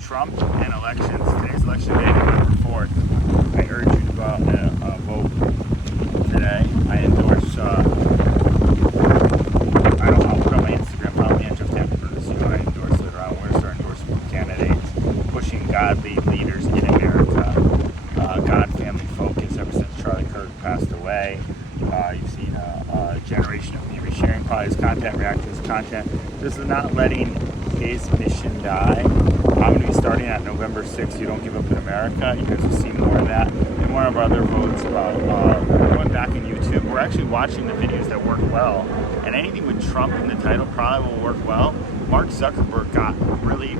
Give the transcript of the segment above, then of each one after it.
Trump and elections. Today's election day, November 4th. I urge you to go out and vote today. I endorse, I'll put on my Instagram, follow me at Jeff Tampers. I endorse later on. We're going to start endorsing candidates, pushing godly leaders in America. God family focus ever since Charlie Kirk passed away. You've seen a generation of me resharing probably his content, reacting to his content. This is not letting his mission die. I'm going to be starting at November 6th. You Don't Give Up in America. You guys will see more of that. And one of our other votes about going back in YouTube. We're actually watching the videos that work well. And anything with Trump in the title probably will work well. Mark Zuckerberg got really,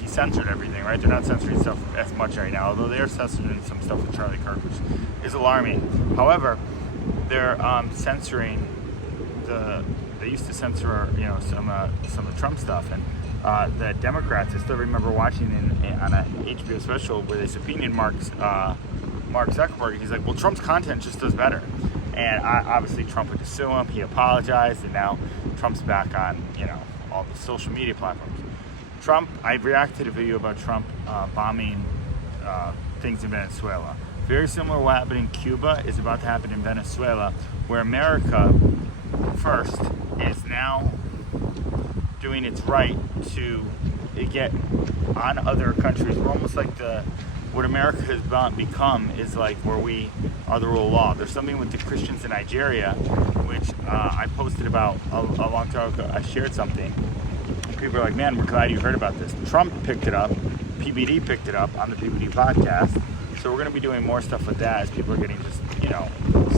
he censored everything, right? They're not censoring stuff as much right now, although they are censoring some stuff with Charlie Kirk, which is alarming. However, they're censoring they used to censor, some of Trump stuff, and the Democrats. I still remember watching on a HBO special where they subpoenaed Mark Zuckerberg. He's like, well, Trump's content just does better, and obviously Trump went to sue him. He apologized, and now Trump's back on all the social media platforms. Trump, I reacted to a video about Trump bombing things in Venezuela. Very similar to what happened in Cuba is about to happen in Venezuela, where America first is now doing its right to get on other countries. We're almost like what America has become is like where we are the rule of law. There's something with the Christians in Nigeria, which I posted about a long time ago. I shared something. People are like, man, we're glad you heard about this. Trump picked it up. PBD picked it up on the PBD podcast. So we're going to be doing more stuff with that as people are getting just,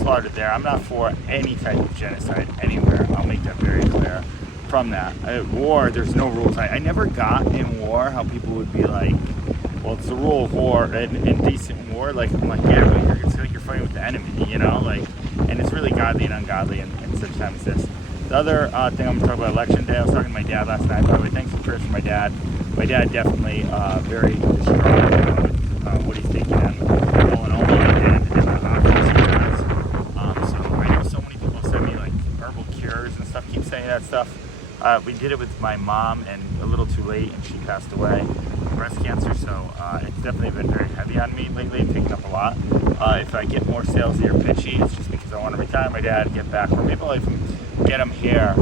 slaughtered there. I'm not for any type of genocide anywhere. I'll make that very clear from that. War, there's no rules. I never got in war how people would be like, well, it's the rule of war and decent war. I'm like, yeah, but it's like you're fighting with the enemy, and it's really godly and ungodly in such time as this. The other thing I'm going to talk about election day, I was talking to my dad last night. By the way, thanks for prayers for my dad. My dad definitely very distraught with what he's taking on with melanoma and the different options he has. So I know so many people send me herbal cures and stuff, keep saying that stuff. We did it with my mom and a little too late, and she passed away from breast cancer. So it's definitely been very heavy on me lately, picking up a lot. If I get more sales that are pitchy, it's just because I want to retire my dad, get back, or maybe I'll even get him here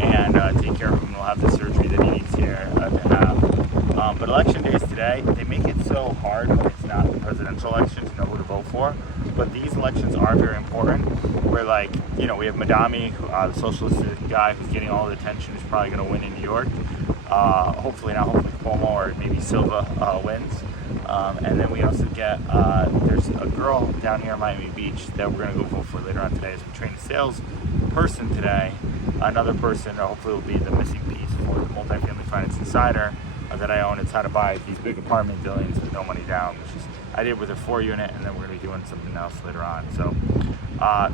and take care of him. He'll have the surgery that he needs here to have. But election days today, they make it so hard when it's not the presidential election to know who to vote for. But these elections are very important. Where we have Madami, the socialist guy who's getting all the attention, who's probably going to win in New York. Hopefully Cuomo or maybe Silva wins. And then we also get, there's a girl down here in Miami Beach that we're going to go vote for later on today. As we train a sales person today, another person hopefully will be the missing piece for the multifamily finance insider that I own. It's how to buy these big apartment buildings with no money down, which is I did with a 4-unit, and then we're going to be doing something else later on. So I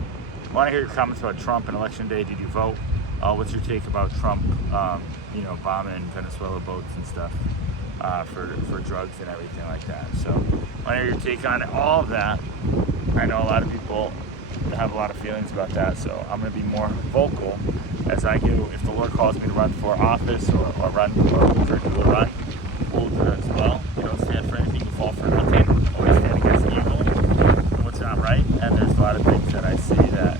want to hear your comments about Trump and election day. Did you vote? What's your take about Trump bombing Venezuela boats and stuff for drugs and everything like that? So I want to hear your take on all of that. I know a lot of people have a lot of feelings about that, so I'm going to be more vocal as I do. If the Lord calls me to run for office or run for do a run, we'll do it as well. You don't stand for anything, you fall for nothing. Always stand against evil and what's not right. And there's a lot of things that I see that